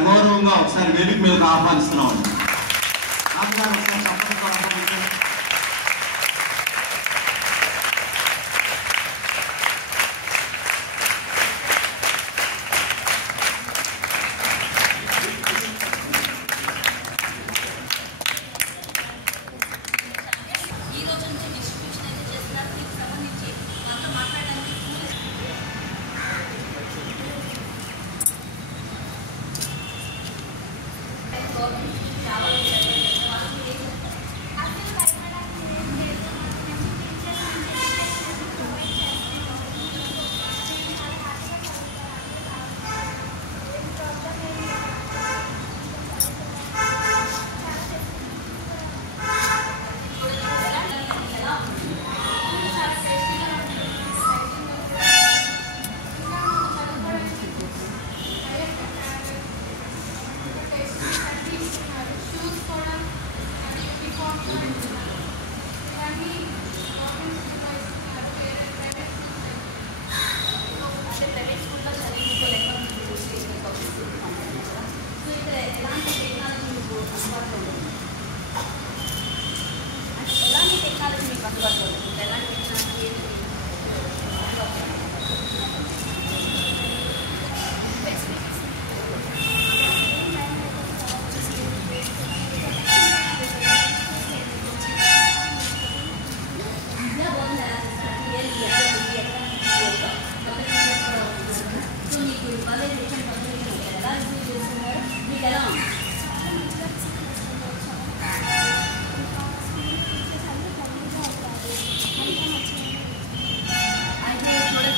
సగౌరవంగా ఒకసారి వేదిక మీద ఆహ్వానిస్తున్నామండి. నాన్నగారు ఒకసారి చెప్పడంతో ఆహ్వానించారు.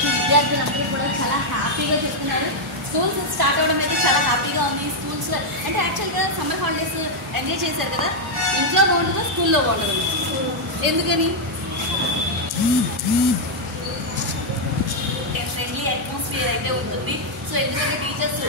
విద్యార్థులందరూ కూడా చాలా హ్యాపీగా చెప్తున్నారు. స్కూల్స్ స్టార్ట్ అవ్వడం అయితే చాలా హ్యాపీగా ఉంది. స్కూల్స్ అంటే యాక్చువల్గా సమ్మర్ హాలిడేస్ ఎంజాయ్ చేశారు కదా, ఇంట్లో బాగుంటుందా స్కూల్లో బాగుంటుంది? ఎందుకని? ఫ్రెండ్లీ అట్మాస్ఫియర్ అయితే ఉంటుంది. సో ఎందుకంటే టీచర్స్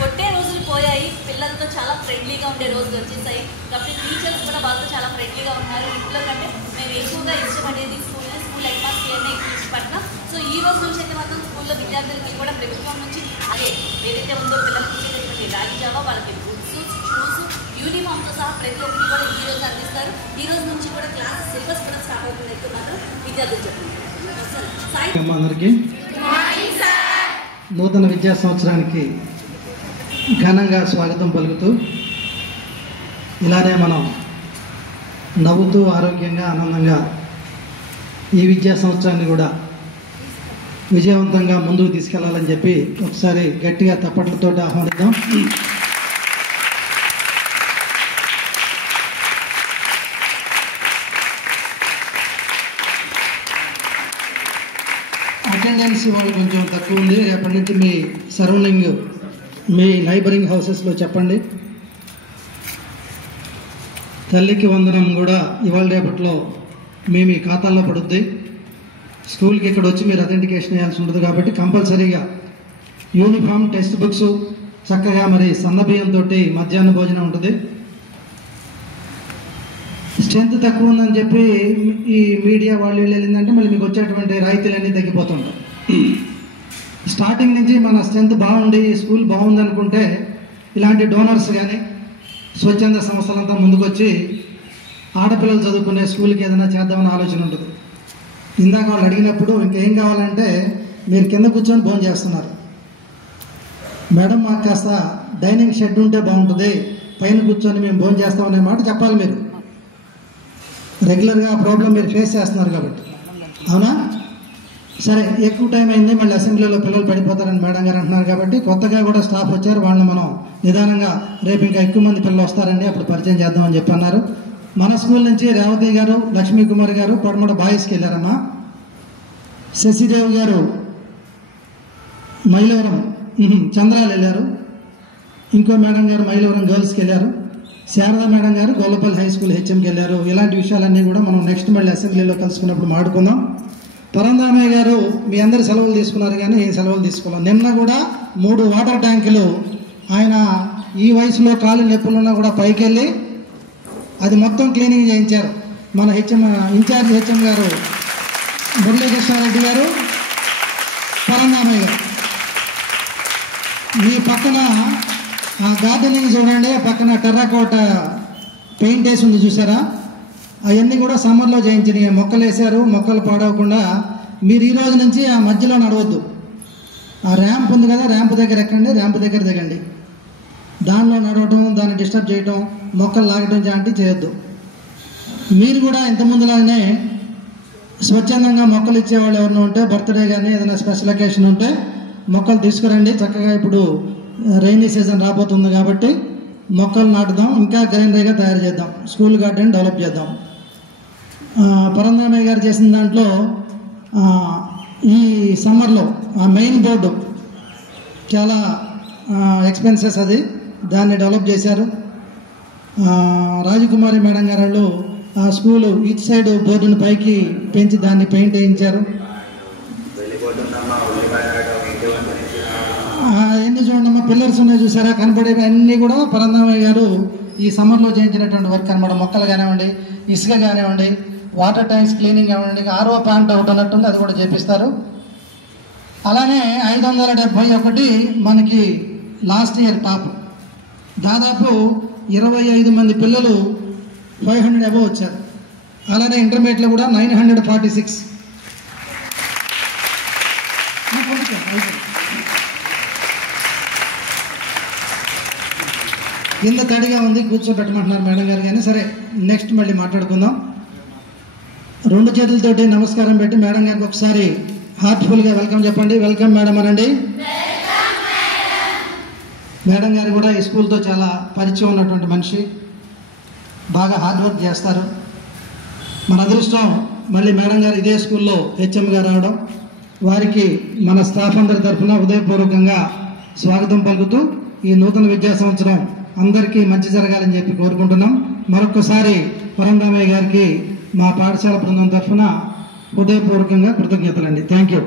కొట్టే రోజులు పోయాయి, పిల్లలతో చాలా ఫ్రెండ్లీగా ఉండే రోజులు వచ్చేసాయి. కాబట్టి టీచర్స్ కూడా వాళ్ళతో చాలా ఫ్రెండ్లీగా ఉన్నారు. ఇంట్లో కంటే మేము ఎక్కువగా ఇష్టపడేది స్కూల్ అట్మాస్ఫియర్ని ఇష్టపడతాం. సో ఈ రోజు నుంచి అయితే మాత్రం స్కూల్లో విద్యార్థులకి కూడా ప్రభుత్వం నుంచి అదే ఏదైతే ఉందో పిల్లలకి ఇచ్చేటటువంటి రాగి జావా, వాళ్ళకి బుక్స్, షూస్, యూనిఫామ్తో సహా ప్రతి ఒక్కటి కూడా ఈ రోజు అందిస్తారు. ఈ రోజు నుంచి కూడా క్లాస్ సిలబస్ కూడా స్టార్ట్ అవుతుంది. అయితే మాత్రం విద్యార్థులు చెప్తున్నారు. అందరికీ నూతన విద్యా సంవత్సరానికి ఘనంగా స్వాగతం పలుకుతూ ఇలానే మనం నవ్వుతూ ఆరోగ్యంగా ఆనందంగా ఈ విద్యా సంవత్సరాన్ని కూడా విజయవంతంగా ముందుకు తీసుకెళ్లాలని చెప్పి ఒకసారి గట్టిగా తప్పట్లతో ఆహ్వానిద్దాం. అటెండెన్స్ ఇవాళ కొంచెం తక్కువ ఉంది. రేపటి నుంచి మీ సరౌండింగ్ మీ నైబరింగ్ హౌసెస్లో చెప్పండి. తల్లికి వందనం కూడా ఇవాళ రేపట్లో మీ ఖాతాల్లో పడుద్ది. స్కూల్కి ఇక్కడ వచ్చి మీరు అథెంటికేషన్ చేయాల్సి ఉంటుంది కాబట్టి కంపల్సరీగా యూనిఫామ్, టెక్స్ట్ బుక్స్ చక్కగా మరి సన్నబియ్యంతో మధ్యాహ్న భోజనం ఉంటుంది. స్ట్రెంత్ తక్కువ ఉందని చెప్పి ఈ మీడియా వాళ్ళు వెళ్ళిందంటే మళ్ళీ మీకు వచ్చేటువంటి రాయితీలన్నీ తగ్గిపోతుంటాయి. స్టార్టింగ్ నుంచి మన స్ట్రెంత్ బాగుండి స్కూల్ బాగుందనుకుంటే ఇలాంటి డోనర్స్ కానీ స్వచ్ఛంద సంస్థలంతా ముందుకొచ్చి ఆడపిల్లలు చదువుకునే స్కూల్కి ఏదైనా చేద్దామని ఆలోచన ఉంటుంది. ఇందాక వాళ్ళు అడిగినప్పుడు ఇంకేం కావాలంటే మీరు కింద కూర్చొని భోజనం చేస్తున్నారు, మేడం మాకు కాస్త డైనింగ్ షెడ్ ఉంటే బాగుంటుంది, పైన కూర్చొని మేము భోజనం చేస్తామనే మాట చెప్పాలి. మీరు రెగ్యులర్గా ప్రాబ్లం మీరు ఫేస్ చేస్తున్నారు కాబట్టి, అవునా? సరే, ఎక్కువ టైం అయింది, మళ్ళీ అసెంబ్లీలో పిల్లలు పడిపోతారని మేడం గారు అంటున్నారు కాబట్టి కొత్తగా కూడా స్టాఫ్ వచ్చారు. వాళ్ళని మనం నిదానంగా రేపు ఇంకా ఎక్కువ మంది పిల్లలు వస్తారండి, అప్పుడు పరిచయం చేద్దామని చెప్పి అన్నారు. మన స్కూల్ నుంచి రేవతి గారు, లక్ష్మీ కుమార్ గారు పడమట బాయ్స్కి వెళ్ళారమ్మా. శశిదేవ్ గారు మైలవరం చంద్రాలు వెళ్ళారు. ఇంకో మేడం గారు మైలవరం గర్ల్స్కి వెళ్ళారు. శారదా మేడం గారు గొల్లపల్లి హై స్కూల్ హెచ్ఎంకి వెళ్ళారు. ఇలాంటి విషయాలన్నీ కూడా మనం నెక్స్ట్ మళ్ళీ అసెంబ్లీలో కలుసుకున్నప్పుడు మాట్లాడుకుందాం. పరందామయ్య గారు మీ అందరు సెలవులు తీసుకున్నారు కానీ సెలవులు తీసుకోవాలి. నిన్న కూడా 3 వాటర్ ట్యాంకులు ఆయన ఈ వయసులో కాళ్ళు నొప్పులున్నా కూడా పైకి వెళ్ళి అది మొత్తం క్లీనింగ్ చేయించారు. మన ఇన్ఛార్జ్ హెచ్ఎం గారు మురళీకృష్ణారెడ్డి గారు, పరందామయ్య గారు. మీ పక్కన ఆ గార్డెనింగ్ చూడండి, పక్కన టెర్రకోట పెయింట్ వేసి ఉంది చూసారా, అవన్నీ కూడా సమ్మర్లో చేయించినాయి. మొక్కలు వేశారు, మొక్కలు పాడవకుండా. మీరు ఈ రోజు నుంచి ఆ మధ్యలో నడవద్దు. ఆ ర్యాంప్ ఉంది కదా, ర్యాంప్ దగ్గర ఎక్కండి, ర్యాంప్ దగ్గర దిగండి. దానిలో నడవటం, దాన్ని డిస్టర్బ్ చేయటం, మొక్కలు లాగటం లాంటివి చేయొద్దు. మీరు కూడా ఇంతకుముందులాగానే స్వచ్ఛందంగా మొక్కలు ఇచ్చేవాళ్ళు ఎవరైనా ఉంటే, బర్త్డే కానీ ఏదైనా స్పెషల్ అకేషన్ ఉంటే మొక్కలు తీసుకురండి. చక్కగా ఇప్పుడు రైనీ సీజన్ రాబోతుంది కాబట్టి మొక్కలు నాటుదాం, ఇంకా గ్రీనరీగా తయారు చేద్దాం, స్కూల్ గార్డెన్ డెవలప్ చేద్దాం. పరంధామయ్య గారు చేసిన దాంట్లో ఈ సమ్మర్లో ఆ మెయిన్ బోర్డు చాలా ఎక్స్పెన్సెస్, అది దాన్ని డెవలప్ చేశారు. రాజకుమారి మేడం గారు వాళ్ళు ఆ స్కూలు ఇటు సైడ్ బోర్డుని పైకి పెంచి దాన్ని పెయింట్ వేయించారు. ఎన్ని చూడండి అమ్మా, పిల్లర్స్ ఉన్నాయి చూసారా, కనపడేవి అన్నీ కూడా పరంధామయ్య గారు ఈ సమ్మర్లో చేయించినటువంటి వర్క్ అనమాట. మొక్కలు కానివ్వండి, ఇసుక కానివ్వండి, వాటర్ ట్యాంక్స్ క్లీనింగ్ కానివ్వండి, ఆర్ఓ ప్లాంట్ ఒకటి అన్నట్టుంది, అది కూడా చేపిస్తారు. అలానే 571 మనకి లాస్ట్ ఇయర్ టాప్. దాదాపు 25 మంది పిల్లలు 500 అబవ్ వచ్చారు. అలానే ఇంటర్మీడియట్లో కూడా 946. కింద తడిగా ఉంది, కూర్చోబెట్టమంటున్నారు మేడం గారు. కానీ సరే, నెక్స్ట్ మళ్ళీ మాట్లాడుకుందాం. 2 చేతులతోటి నమస్కారం పెట్టి మేడం గారికి ఒకసారి హార్ట్ఫుల్గా వెల్కమ్ చెప్పండి. వెల్కమ్ మేడం అనండి. మేడం గారు కూడా ఈ స్కూల్తో చాలా పరిచయం ఉన్నటువంటి మనిషి, బాగా హార్డ్ వర్క్ చేస్తారు. మన అదృష్టం మళ్ళీ మేడం గారు ఇదే స్కూల్లో హెచ్ఎంగా రావడం. వారికి మన స్టాఫ్ అందరి తరఫున హృదయపూర్వకంగా స్వాగతం పలుకుతూ ఈ నూతన విద్యా సంవత్సరం అందరికీ మంచి జరగాలని చెప్పి కోరుకుంటున్నాం. మరొకసారి పరంధామయ్య గారికి మా పాఠశాల బృందం తరఫున హృదయపూర్వకంగా కృతజ్ఞతలండి. Thank you.